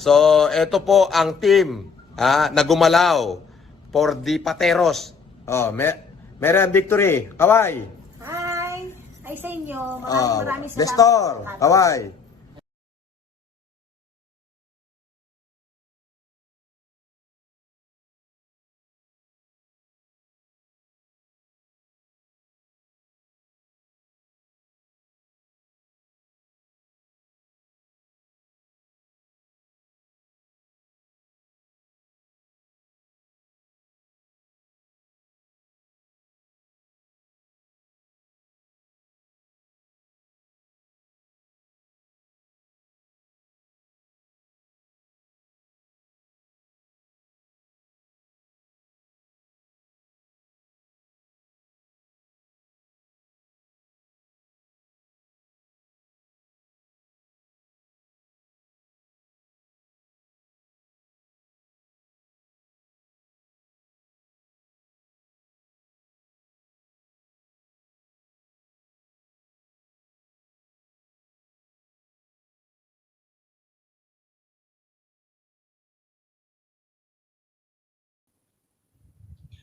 So, ito po ang team ah, na gumalaw for the Pateros. Oh, mer meron victory. Kaway. Hi! Ay sa inyo, maraming Oh, maraming salamat. Nestor. Kaway.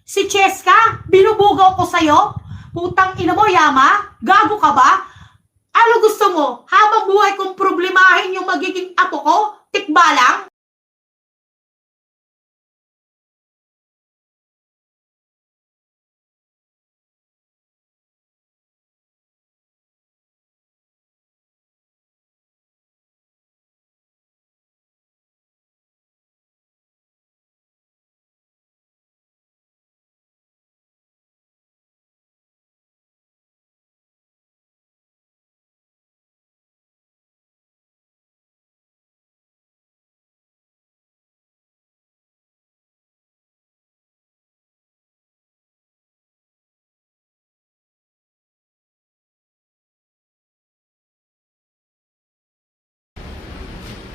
Si Cheska, binubugaw ko sa'yo? Putang ina mo, Yama? Gago ka ba? Ano gusto mo? Habang buhay kong problemahin yung magiging apo ko? Tikba lang?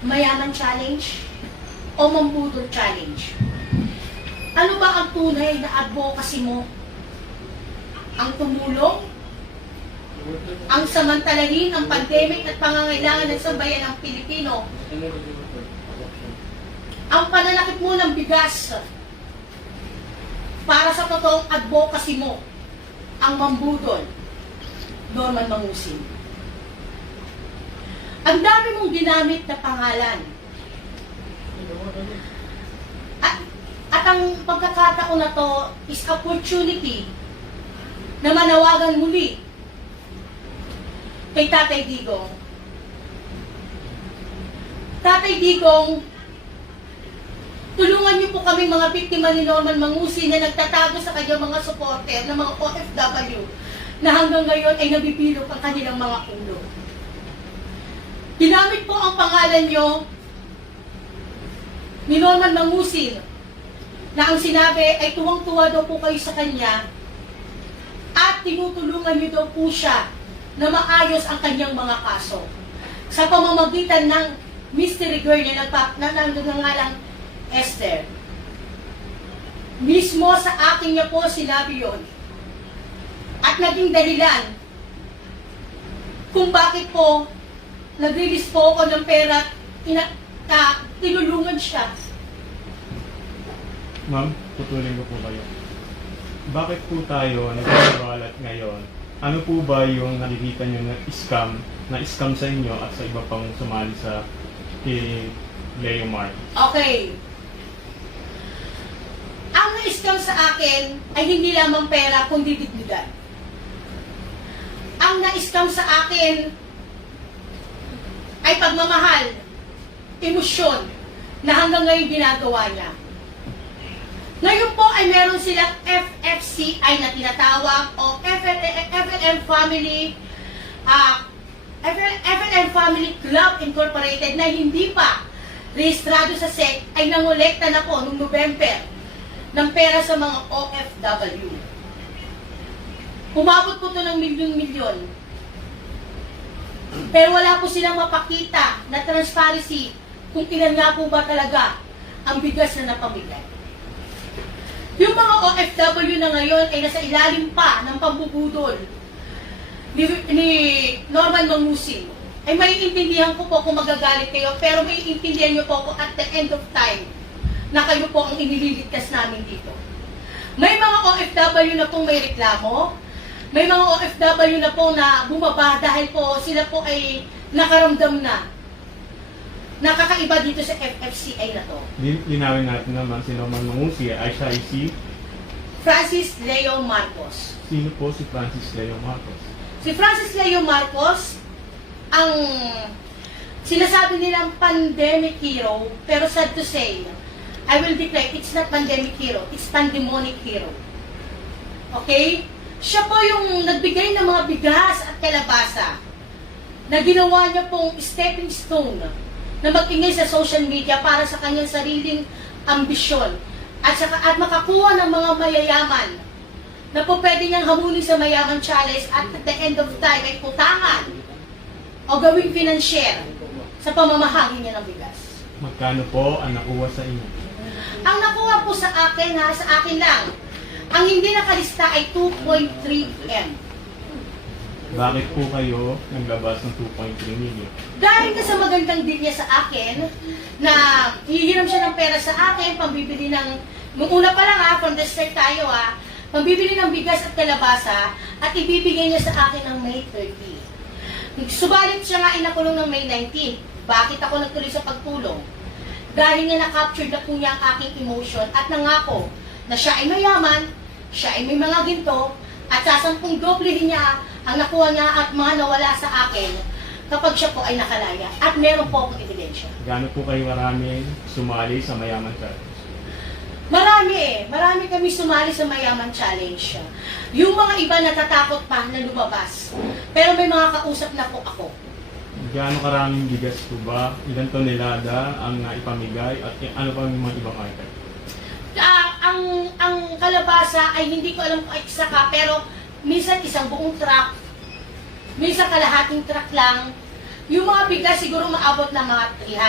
Mayaman challenge o mambudol challenge? Ano ba ang tunay na advocacy mo? Ang tumulong? Ang samantalahin ang pandemic at pangangailangan ng sambayan ng Pilipino? Ang pananakit mo ng bigas para sa totoong advocacy mo? Ang mambudol? Norman Mangusin. Ang dami mong ginamit na pangalan. At, at ang pagkakataon na to is opportunity na manawagan muli kay Tatay Digong. Tatay Digong, tulungan niyo po kami mga biktima ni Norman Mangusi na nagtatago sa kanyang mga supporter ng mga OFW na hanggang ngayon ay nabibilog ang kanilang mga ulo. Ginamit po ang pangalan nyo ni Norman Mangusin na ang sinabi ay tuwang-tuwa daw po kayo sa kanya at tinutulungan niyo daw po siya na maayos ang kanyang mga kaso. Sa pamamagitan ng mystery girl niya nagpa, na nangangalang Esther. Mismo sa akin niya po sinabi yon at naging dahilan kung bakit po nag-release po ako ng pera ina, ka, tinulungan siya. Ma'am, putulin ko po kayo. Bakit po tayo nagbabalat ngayon? Ano po ba yung nakikita nyo na scam, na scam sa inyo at sa iba pang sumali sa kay Leo Mar? Okay. Ang na-scam sa akin ay hindi lamang pera, kundi dignigan. Ang na-scam sa akin ay pagmamahal, emosyon, na hanggang ngayon ginagawa niya. Ngayon po ay meron silang FFCI na tinatawag o FNM Family ah FNM Family Club Incorporated na hindi pa rehistrado sa SEC ay nangolekta na po noong November ng pera sa mga OFW. Umabot po ito ng milyon-milyon. Pero wala po silang mapakita na transparency kung ilan nga po ba talaga ang bigas na napamigay. Yung mga OFW na ngayon ay nasa ilalim pa ng pambubudol ni, ni Norman Mangusin. ay maiintindihan ko po kung magagalit kayo, pero maiintindihan niyo po ako at the end of time na kayo po ang inililigtas namin dito. May mga OFW na pong may reklamo, may mga OFW na po na bumaba dahil po sila po ay nakaramdam na nakakaiba dito sa FFCI na to. Lin- Linawin natin naman sino man mangusi ay siya ay si Francis Leo Marcos. sino po si Francis Leo Marcos. Si Francis Leo Marcos, ang sinasabi nilang pandemic hero, pero sad to say, I will declare, it's not pandemic hero, it's pandemonic hero. Okay? Siya po yung nagbigay ng mga bigas at kalabasa na ginawa niya pong stepping stone na magingay sa social media para sa kanyang sariling ambisyon at, saka, at makakuha ng mga mayayaman na po pwede niyang hamulin sa mayaman challenge at at the end of time ay putangan o gawing financier sa pamamahagi niya ng bigas. Magkano po ang nakuha sa inyo? Ang nakuha po sa akin ha, sa akin lang, ang hindi nakalista ay 2.3 M. Bakit po kayo naglabas ng 2.3 million? Dahil ka sa magandang deal niya sa akin, na hihiram siya ng pera sa akin, pambibili ng, nung una pa lang ha, from the start tayo ha, pambibili ng bigas at kalabasa, at ibibigay niya sa akin ng May 30. Subalit siya nga inakulong ng May 19. Bakit ako nagtuloy sa pagtulong? Dahil nga na-capture na po niya ang aking emotion at nangako na siya ay mayaman, siya ay may mga ginto, at sasampung doblehin niya ang nakuha niya at mga nawala sa akin kapag siya po ay nakalaya. At meron po akong ebidensya. Gaano po kayo marami sumali sa Mayaman Challenge? Marami eh. Marami kami sumali sa Mayaman Challenge. Yung mga iba natatakot pa na lumabas. Pero may mga kausap na po ako. Gaano karaming bigas po ba? Ilan tonelada ang naipamigay at ano pa yung mga ibang item? Ah, ang ang kalabasa ay hindi ko alam kung eksaka pero minsan isang buong truck, minsan kalahating truck lang. Yung mga bigas siguro maabot ng mga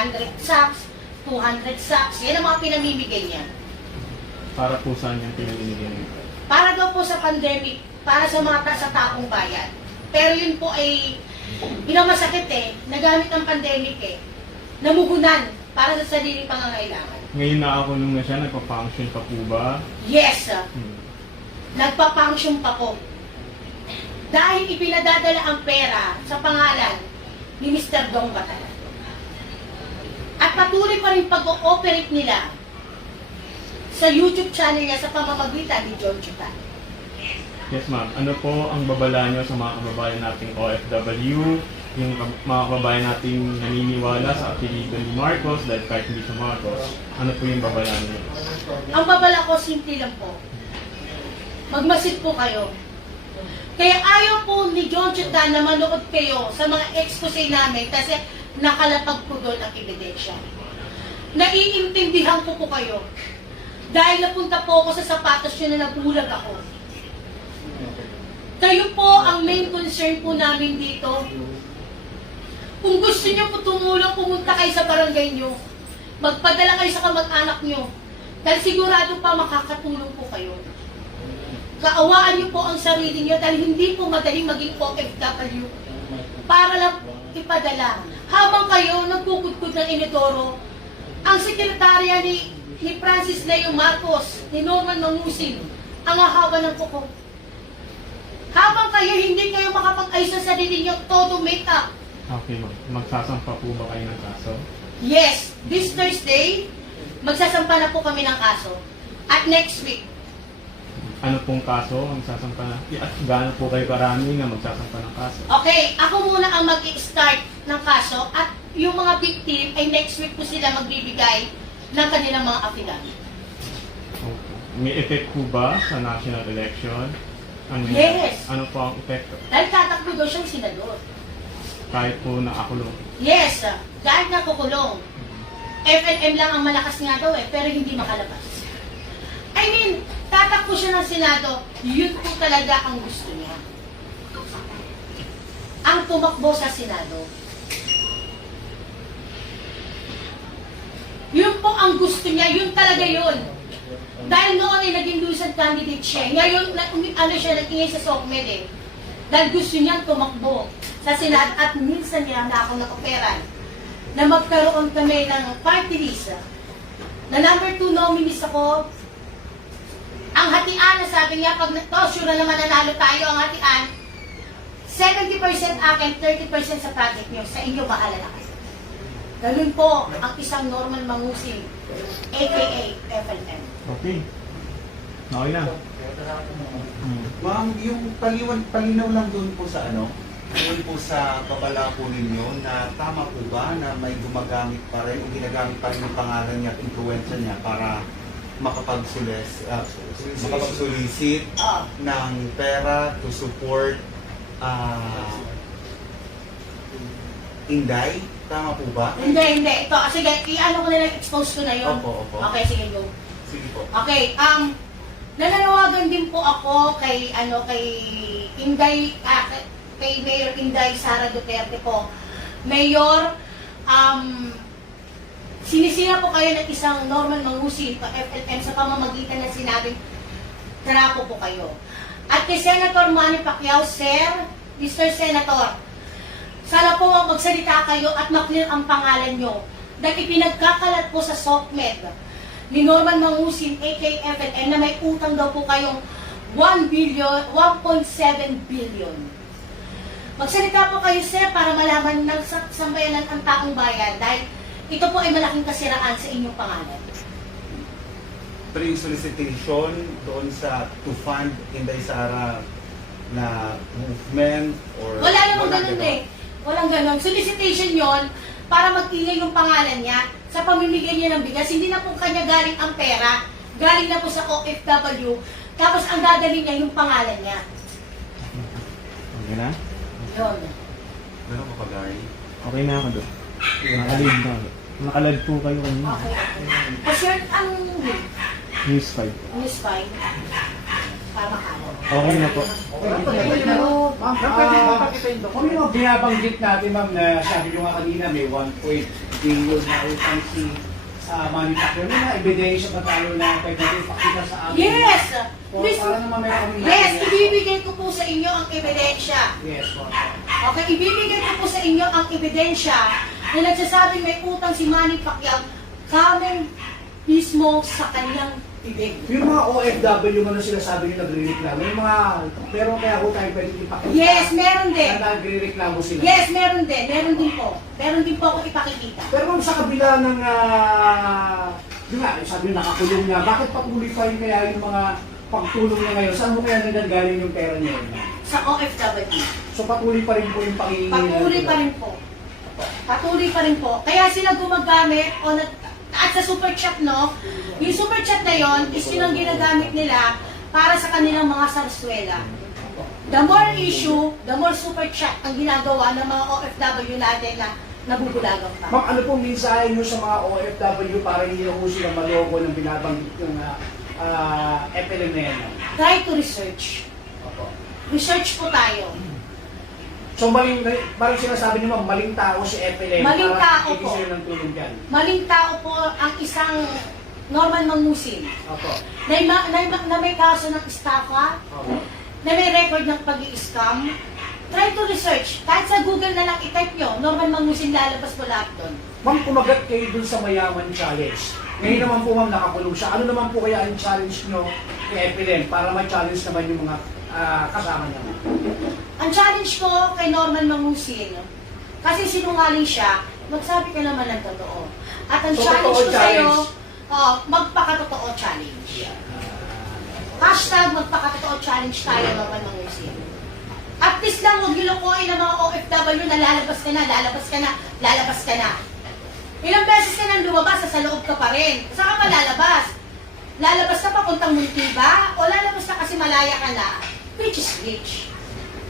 300 sacks, 200 sacks. Yan ang mga pinamimigay niya. Para po saan yung pinamimigay niyo? Para daw po sa pandemic, para sa mga sa taong bayan. Pero yun po ay pinamasakit eh, nagamit ng pandemic eh. Namuhunan para sa sariling pangangailangan. Ngayon nakakulong na siya, nagpa-function pa po ba? Yes, sir. Hmm. nagpa-function pa po. Dahil ipinadadala ang pera sa pangalan ni Mr. Dong Batala. At patuloy pa rin pag-ooperate nila sa YouTube channel niya sa pamamagitan ni John Chutan. Yes ma'am. Ano po ang babala niyo sa mga kababayan nating OFW, yung mga kababayan nating naniniwala sa apelido ni Marcos dahil kahit hindi siya Marcos, ano po yung babala niyo? Ang babala ko, simple lang po. Magmasid po kayo. Kaya ayaw po ni John Chutan na manood kayo sa mga expose namin kasi nakalapag po doon ang ebidensya. Naiintindihan ko po kayo. Dahil napunta po ako sa sapatos nyo na nagulag ako. Kayo po ang main concern po namin dito. Gusto nyo po tumulong, pumunta kayo sa barangay nyo. Magpadala kayo sa kamag-anak nyo. Dahil sigurado pa makakatulong po kayo. Kaawaan nyo po ang sarili nyo dahil hindi po madaling maging OFW. Para lang ipadala. Habang kayo nagkukudkud ng inidoro, ang sekretarya ni, ni Francis Leo Marcos, ni Norman Mangusin, ang ahaba ng kuko. Habang kayo hindi kayo makapag-ayos sa sarili nyo, todo make up. Okay ma'am. Magsasampa po ba kayo ng kaso? Yes, this Thursday, magsasampa na po kami ng kaso. At next week, Ano pong kaso ang sasampa na? At gaano po kayo karami na magsasampa ng kaso? Okay, ako muna ang mag-start ng kaso at yung mga victim ay next week po sila magbibigay ng kanilang mga affidavit. Okay. May effect po ba sa national election? Ano, Yes. Ano po ang epekto? Dahil tatakbo daw siyang senador. Kahit po nakakulong. Yes, dahil nakukulong. FNM lang ang malakas nga daw eh, pero hindi makalabas. I mean, tatakbo siya ng Senado, yun po talaga ang gusto niya. Ang tumakbo sa Senado. Yun po ang gusto niya, yun talaga yun. Dahil noon ay naging lucid candidate siya. Ngayon, na, ano siya, nagingay sa SOCMED eh. Dahil gusto niyang tumakbo sa Senado at minsan niya na ako nakoperan na magkaroon kami ng party list na number two nominees ako. Ang hatian na sabi niya pag to sure na naman nanalo tayo ang hatian. 70% akin 30% sa project niyo. Sa inyo bahala na kayo. Ganun po ang isang normal mangusin aka FLM Okay. Okay na. Hmm. Ma'am, yung paliwan, palinaw lang doon po sa ano, doon po sa babala po ninyo na tama po ba na may gumagamit pa rin o ginagamit pa rin yung pangalan niya at influensya niya para makapagsulis, uh, makapagsolicit oh. ng pera to support ah Inday? Tama po ba? Hindi, hindi. Ito, sige, i-ano ko na lang, expose ko na yun. Opo, opo. Okay, sige, go. Sige po. Okay, um, nananawagan din po ako kay, ano, kay Inday, ah, kay- Mayor Inday Sara Duterte po. Mayor, um, sinisira po kayo ng isang normal mangusin o FLM sa pamamagitan ng sinabing trapo po kayo. At kay Senator Manny Pacquiao, Sir, Mr. Senator, sana po magsalita kayo at maklear ang pangalan nyo. Dahil ipinagkakalat po sa SOCMED ni Norman Mangusin, aka FLM, na may utang daw po kayong 1 billion, 1.7 billion. Magsalita po kayo, sir, para malaman ng sa- sambayanan ang taong bayan dahil ito po ay malaking kasiraan sa inyong pangalan. Yung solicitation doon sa to fund Inday Sara na movement or Wala namang ganun eh. Walang ganun. Solicitation yon para magtingay yung pangalan niya sa pamimigay niya ng bigas. Hindi na po kanya galing ang pera. Galing na po sa OFW. Tapos ang dadali niya yung pangalan niya. Okay na? Yun. Ganun ka pagay. Okay na ako doon. Nakalid na. Nakalad po kayo kanina. Okay. Kasi ang News 5. Miss Fine, para makano. Okay na po. Ma'am, ah, kung yung binabanggit natin ma'am na sabi nyo nga kanina may 1.8 billion na utang si sa manufacturer. May mga ebidensya pa tayo na pwede ipakita sa amin. Yes! O, Miss, para naman may kami yes, ibibigay ko po sa inyo ang ebidensya. Yes, ma'am. Okay, ibibigay ko po sa inyo ang ebidensya na nagsasabing may utang si Manny Pacquiao kaming mismo sa kanyang. Yung mga OFW mo na sinasabi nyo nagre-reklamo, yung mga, pero kaya ko tayo pwede ipakita. Yes, meron din. Na nagre-reklamo sila. Yes, meron din. Meron din po. Meron din po ako ipakikita. Pero ma'am, sa kabila ng, ah, di ba, sabi nyo nakakulong na, bakit patuloy pa rin kaya yung mga pagtulong niya ngayon? Saan mo kaya nagagaling yung pera niya? yun? Sa OFW. So patuloy pa rin po yung pangingi. Patuloy pa rin po. Patuloy pa rin po. Kaya sila gumagamit o nag at sa super chat, no? Yung super chat na yon is yun ang ginagamit nila para sa kanilang mga sarswela. The more issue, the more super chat ang ginagawa ng mga OFW natin na nabubulagang pa. Ma'am, ano pong mensahe nyo sa mga OFW para hindi na po sila maloko ng binabanggit ng uh, uh, FLMN? Try to research. Opo. Research po tayo. So maling, parang sinasabi niyo ma'am, maling tao si FLM Maling tao hindi po. sila ng tulong dyan. Maling tao po ang isang normal mangusin Opo. na, ma- na, na may kaso ng estafa, Opo. na may record ng pag scam try to research. Kahit sa Google na lang i-type nyo, Norman Mangusin lalabas po lahat doon. Ma'am, kumagat kayo dun sa Mayaman Challenge. Ngayon naman po ma'am, nakakulong siya. Ano naman po kaya ang challenge nyo kay FLM para ma-challenge naman yung mga ah, kasama niya? Ang challenge ko kay Norman Mangusin, kasi sinungaling siya, magsabi ka naman ng totoo. At ang So, challenge ko sa'yo, challenge. oh, magpakatotoo challenge. Hashtag magpakatotoo challenge tayo, Norman Mangusin. At least lang, huwag nilukuhin ng mga OFW na lalabas ka na, lalabas ka na, lalabas ka na. Ilang beses ka nang lumabas, sa loob ka pa rin. Saan ka pa lalabas? Lalabas ka papuntang Muntiba? O lalabas ka kasi malaya ka na? Which is which?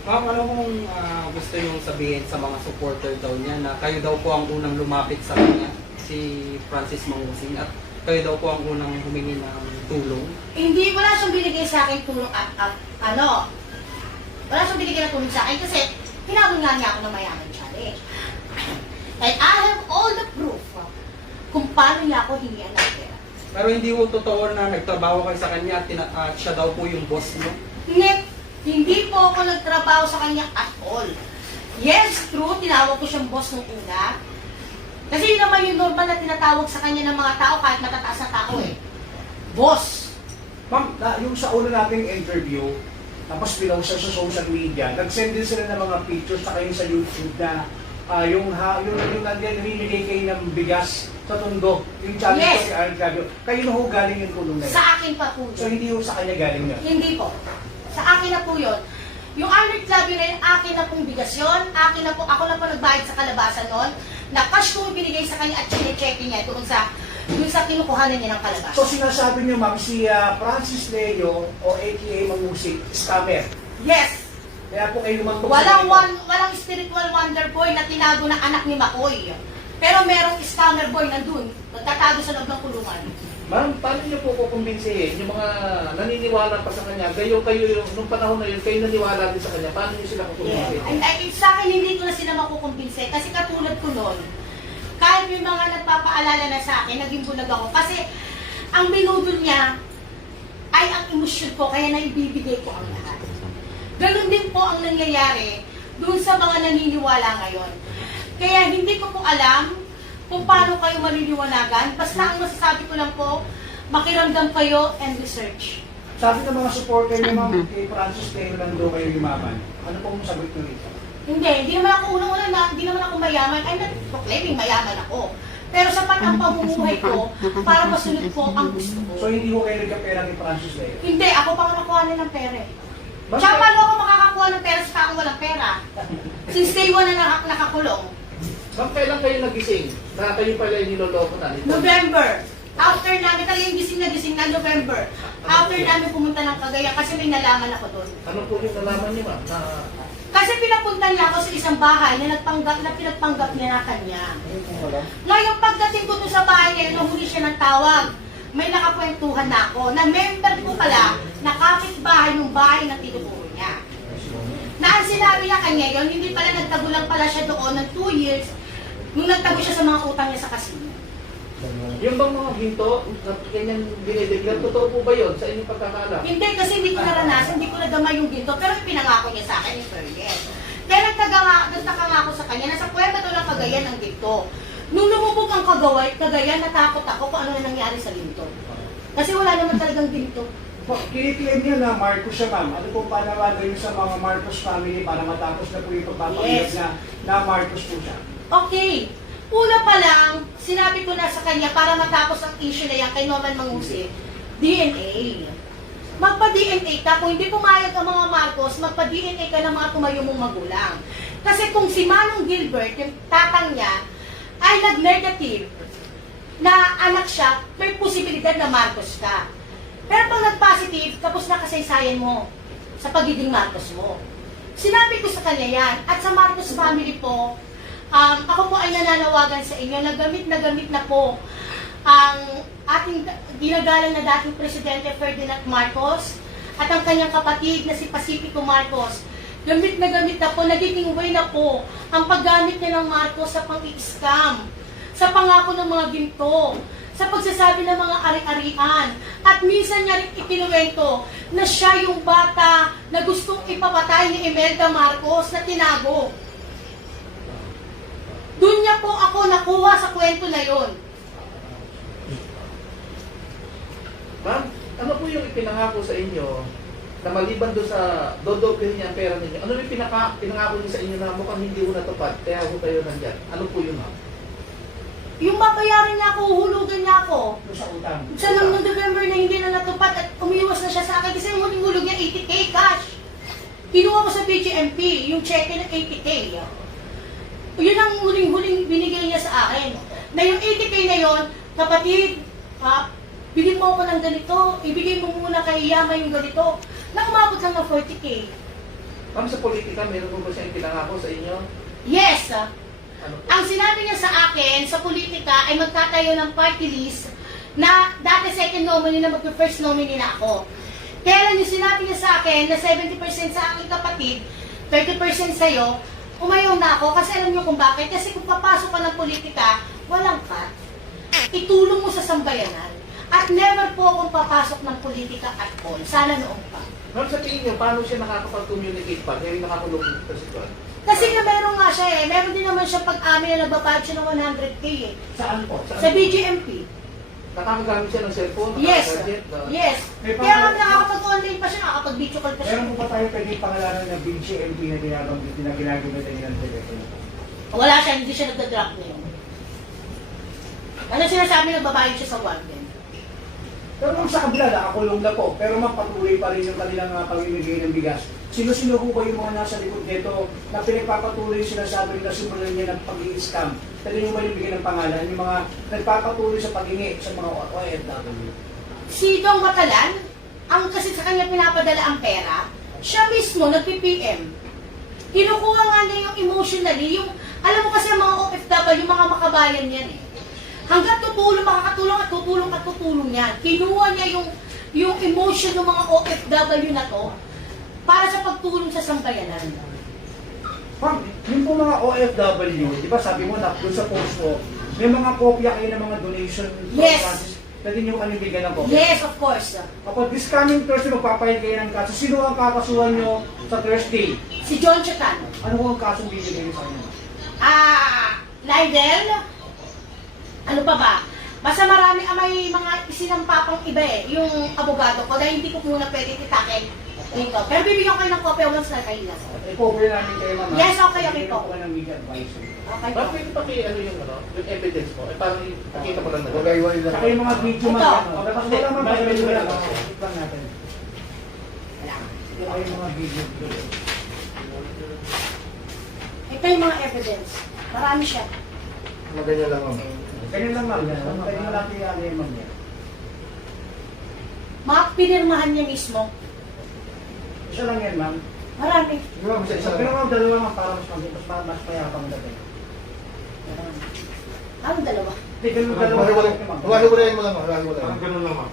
Ma'am, ano kung ah, gusto niyong sabihin sa mga supporter daw niya na kayo daw po ang unang lumapit sa kanya, si Francis Mangusing, at kayo daw po ang unang humingi ng tulong? Hindi, wala siyang binigay sa akin tulong at, at ano, wala siyang binigay na tulong sa akin kasi tinawag nga niya ako ng mayaman challenge. And I have all the proof kung paano niya ako hingian ng pera. Pero hindi po totoo na nagtrabaho kayo sa kanya at tina- at siya daw po yung boss niyo. Net, Hindi po ako nagtrabaho sa kanya at all. Yes, true, tinawag ko siyang boss nung una. Kasi yun naman yung normal na tinatawag sa kanya ng mga tao kahit matataas na tao eh. Boss. Ma'am, na, yung sa una nating interview, tapos pinost siya sa social media, nag-send din sila ng mga pictures sa kayo sa YouTube na ah, yung, ha, yung, yung nandiyan, namimigay kayo ng bigas sa tundo. Yung challenge Yes. ko kay Aaron Clavio. Kayo na ho galing yung tulong na yun. Sa akin pa po So hindi ho sa kanya galing yun. Hindi po. Sa akin na po yun. Yung Arnold Club yun na yun, akin na pong bigas yun. Akin na po, ako na po nagbayad sa kalabasan nun. Na cash ko binigay sa kanya at chine-check niya doon sa doon sa kinukuhanan niya ng kalabasan. So sinasabi niyo ma'am, si ah, Francis Leo o aka Mangusik, scammer. Yes! Kaya po kayo naman Walang one, walang spiritual wonder boy na tinago ng anak ni Makoy. Pero merong scammer boy nandun, nagtatago sa loob ng kulungan. Ma'am, paano niyo po kukumbinsihin yung mga naniniwala pa sa kanya? Kayo, kayo, yung- nung panahon na yun, kayo naniwala din sa kanya. Paano niyo sila Yeah. kukumbinsihin? And, ay, sa akin, hindi ko na sila makukumbinse. Kasi katulad ko noon, kahit may mga nagpapaalala na sa akin, naging bulag ako. Kasi ang binudol niya ay ang emosyon ko, kaya naibibigay ko ang lahat. Ganon din po ang nangyayari dun sa mga naniniwala ngayon. Kaya hindi ko po alam kung paano kayo maliliwanagan. Basta ang masasabi ko lang po, makiramdam kayo and research. Sabi ng mga supporter niyo ma'am, kay Francis Leo lang daw kayo yumaman. Ano pong sagot niyo rito? Hindi, hindi naman ako unang-una na, hindi naman ako mayaman. I'm not proclaiming mayaman ako. Pero sapat ang pamumuhay ko para masunod ko ang gusto So ko. hindi ho kayo nagkapera kay Francis Leo? Hindi, ako pa ang nakuha ng pera eh. Ma'am, Tsaka paano ako makakakuha ng pera sa taong walang pera? Since day one na nak- nakakulong. Ma'am, kailan kayo nagising? Na kayo pala yung niloloko na nito? November. After namin, talaga yung gising na gising na November. After namin pumunta ng Cagayan kasi may nalaman ako doon. Ano po yung nalaman niyo, ma'am? Na, Kasi pinapunta niya ako sa isang bahay na nagpanggap na pinagpanggap niya na kanya. Ngayon pagdating ko doon sa bahay niya, nahuli siya ng tawag. May nakakwentuhan na ako na member ko pala na kapitbahay ng bahay na tinuturo niya. Na ang sinabi niya kanya yun, hindi pala nagtago lang pala siya doon ng 2 years nung nagtago siya sa mga utang niya sa casino. yung bang mga ginto, na ganyan dinideclare, totoo po ba yun sa inyong pagkakala? Hindi, kasi hindi ko naranasan, hindi ko nadama yung ginto, pero ipinangako niya sa akin yung Ferrier. Kaya nagtaga nga, nagtaka nga ako sa kanya, nasa kwenta daw ng Cagayan ng ginto. Nung lumubog ang Kagaway, Cagayan, natakot ako kung ano na nangyari sa ginto. Kasi wala naman talagang ginto. Kiniklaim niya na Marcos siya ma'am. Ano po panawagan niyo sa mga Marcos family para matapos na po yung pagpapakilap Yes. na, na Marcos po siya? Okay, una pa lang, sinabi ko na sa kanya para matapos ang issue na yan kay Norman Mangusi, DNA. Magpa-DNA ka, kung hindi pumayag ang mga Marcos, magpa-DNA ka ng mga tumayo mong magulang. Kasi kung si Manong Gilbert, yung tatang niya, ay nag-negative na anak siya, may posibilidad na Marcos ka. Pero pag nag-positive, tapos na kasaysayan mo sa pagiging Marcos mo. Sinabi ko sa kanya yan. At sa Marcos family po, um, ako po ay nananawagan sa inyo na gamit na gamit na po ang ating ginagalang na dating Presidente Ferdinand Marcos at ang kanyang kapatid na si Pacifico Marcos. Gamit na gamit na po, nagiging way na po ang paggamit niya ng Marcos sa pang-scam, sa pangako ng mga ginto, sa pagsasabi ng mga ari-arian. At minsan niya rin ikinuwento na siya yung bata na gustong ipapatay ni Imelda Marcos na tinago. Doon niya po ako nakuha sa kwento na yon. Ma'am, ano po yung ipinangako sa inyo na maliban doon sa dodoblehin niya ang pera ninyo? Ano yung pinaka, pinangako niyo sa inyo na mukhang hindi ko natupad, kaya ako kayo nandyan? Ano po yun, ma'am? Yung babayaran niya ako, uhulugan niya ako. Doon sa utang. Sa nung nung November na hindi na natupad at umiwas na siya sa akin kasi yung huling hulog niya 80k cash. Kinuha ko sa BGMP, yung check na 80k. Yun ang huling-huling binigay niya sa akin. Na yung 80k na yon, kapatid, ha, bigyan mo ako ng ganito, ibigay mo muna kay Yama yung ganito. Na umabot lang ng 40k. Ma'am, sa politika, meron po ba siyang pinangako sa inyo? Yes, ah. Ano po? Ang sinabi niya sa akin, sa politika, ay magtatayo ng party list na dati second nominee na mag-first nominee na ako. Kaya lang yung sinabi niya sa akin na 70% sa aking kapatid, 30% sa'yo, umayaw na ako kasi alam niyo kung bakit. Kasi kung papasok ka ng politika, walang cut. Itulong mo sa sambayanan. At never po akong papasok ng politika at all. Sana noong pa. Ma'am, sa tingin niyo, paano siya nakakapag-communicate pa? Ngayon nakakulong sa sitwasyon. Kasi nga meron nga siya eh. Meron din naman siya pag-amin na nagbabayad siya ng 100k eh. Saan po? Saan Sa po? BGMP. Nakakagamit siya ng cellphone? Yes. Yes. May Kaya nga nakakapag-online pa siya, nakakapag-video call pa siya. Meron po ba tayo pwede pangalanan ng BGMP na ginagamit na ginagamit niya ng telepono? Wala siya, hindi siya nagda-drop ngayon. Ano sinasabi, nagbabayad siya sa warden. Pero nung sa kabila, nakakulong na po. Pero mapatuloy pa rin yung kanilang uh, pamimigay ng bigas. Sino-sino po ba yung mga nasa likod nito na pinagpapatuloy yung sinasabi nila simulan niya ng pag-i-scam? Pwede nyo ba yung bigyan ng pangalan? Yung mga nagpapatuloy sa pag-ingi sa mga OFW. Si Dong Matalan, ang kasi sa kanya pinapadala ang pera, siya mismo nagpi-PM. Kinukuha nga niya yung emotionally, yung, alam mo kasi ang mga OFW, yung mga makabayan yan eh. Hanggat tutulong, makakatulong at tutulong at tutulong yan. Kinuha niya yung, yung emotion ng mga OFW na to para sa pagtulong sa sambayanan. Ma'am, yung po mga OFW, di ba sabi mo na doon sa post mo, may mga kopya kayo ng mga donation Yes. process. Pwede nyo kami bigyan ng kopya. Yes, of course. Kapag this coming Thursday, magpapahid kayo ng kaso, sino ang kakasuhan nyo sa Thursday? Si John Chatan. Ano ang kasong bibigay nyo sa kanya? Ah, Lydell? Ano pa ba? Basta marami, ah, may mga isinampapang iba eh, yung abogado ko, dahil hindi ko muna pwede titakin dito. Pero bibigyan ko kayo ng kopya once na kayo lang. I-cover namin kayo ma'am. Yes, okay, okay po. Bigyan ko ng media advisor. Okay po. Ma'am, pwede pa kayo ano yung, ano, yung evidence mo? Eh, parang nakita mo lang na. Saka yung mga video Ito. ma'am. ano, Tapos wala ma'am, May video lang. lang. Lang natin. Wala. Saka yung mga video. Ito yung mga evidence. Marami siya. Maganyan lang ma'am. Ganyan lang ma'am. Pwede mo lang kaya ano yung ma'am niya. Mga pinirmahan niya mismo. Isa lang yan ma'am. Marami. Ma'am, sa isa Pero ma'am, dalawa ma'am para mas mag- mas, mas mayabang dating. Ano dalawa? Hindi, ganun dalawa. ma'am. Huwag-hiwalayin mo lang, ma'am. Huwag-hiwalayin. Parang ganun lang, ma'am.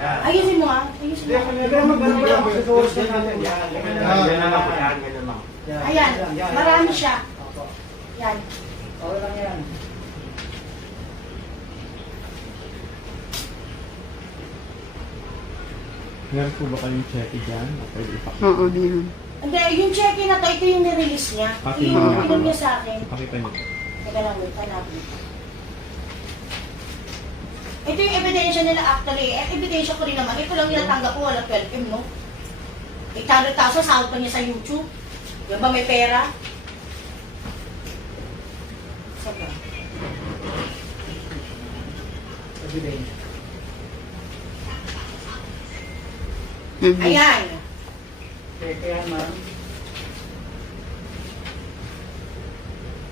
Ayusin mo ah. Ayusin mo. Ma'am, ganyan. Ah, Ganyan ganyan Ayan, yan, yan, marami siya. Yan. Okay lang yan. Meron po ba kayong check dyan? O pwede ipakita? Oo, meron. Hindi, yung check-in na to, ito yung nirelease niya. Pati yung yung- pinag niya sa akin. Pakita niyo. Teka lang, wait, hanapin. Ito yung ebidensya nila actually. Eh, ebidensya ko rin naman. Ito lang nilatanggap ko, wala 12M, no? 800,000, sahod pa niya sa YouTube. Di ba may pera? Saan ba? Mhm. Ayan. Kaya kaya ma'am,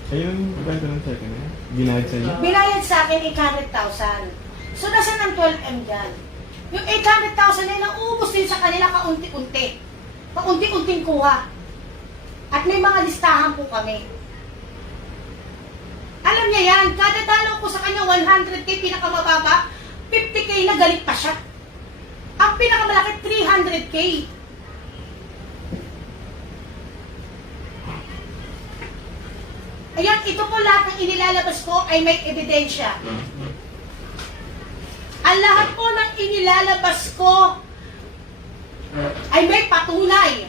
Ayun, benta ng check niya. Binayad sa inyo? Binayad sa akin 800,000. So, nasa ng 12M dyan? Yung 800,000 na nauubos din sa kanila kaunti-unti. Kaunti-unting kuha. At may mga listahan po kami. Alam niya yan, kada dalaw ko sa kanya 100k pinakamababa, 50k na galit pa siya. Ang pinakamalaki 300k. Ayan, ito po lahat ng inilalabas ko ay may ebidensya. Ang lahat po ng inilalabas ko ay may patunay.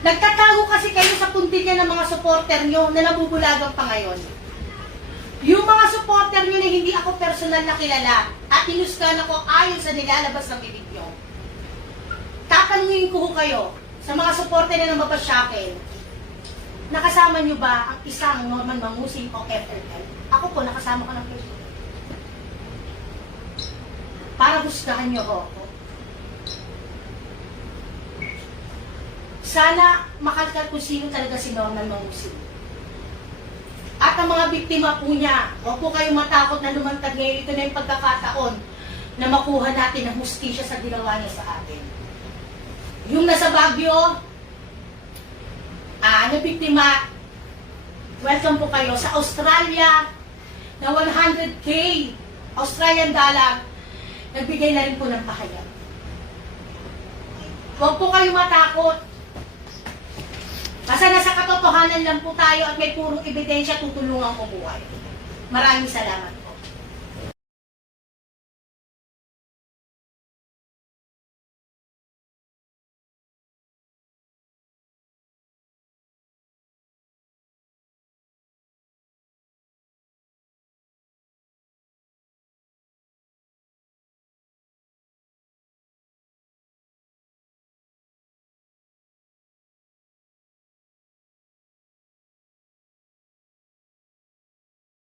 Nagtatago kasi kayo sa puntilya ng mga supporter nyo na nabubulagan pa ngayon. Yung mga supporter nyo na hindi ako personal na kilala at inuskan ako ayon sa nilalabas ng bibig nyo. Tatanungin ko kayo sa mga supporter na lumabas sa akin, nakasama nyo ba ang isang Norman Mangusing o FLL? Ako po, nakasama ko ng Facebook. Para gustahan nyo ako. Sana makalkal kung sino talaga si Norman Mangusing. At ang mga biktima po niya, huwag po kayong matakot na lumantad ngayon. Ito na yung pagkakataon na makuha natin ang hustisya sa ginawa niya sa atin. Yung nasa Baguio, ah, na biktima, welcome po kayo sa Australia na 100k Australian dollar, nagbigay na rin po ng pahayag. Huwag po kayong matakot. Basta nasa katotohanan lang po tayo at may purong ebidensya tutulungan ko buhay. Maraming salamat.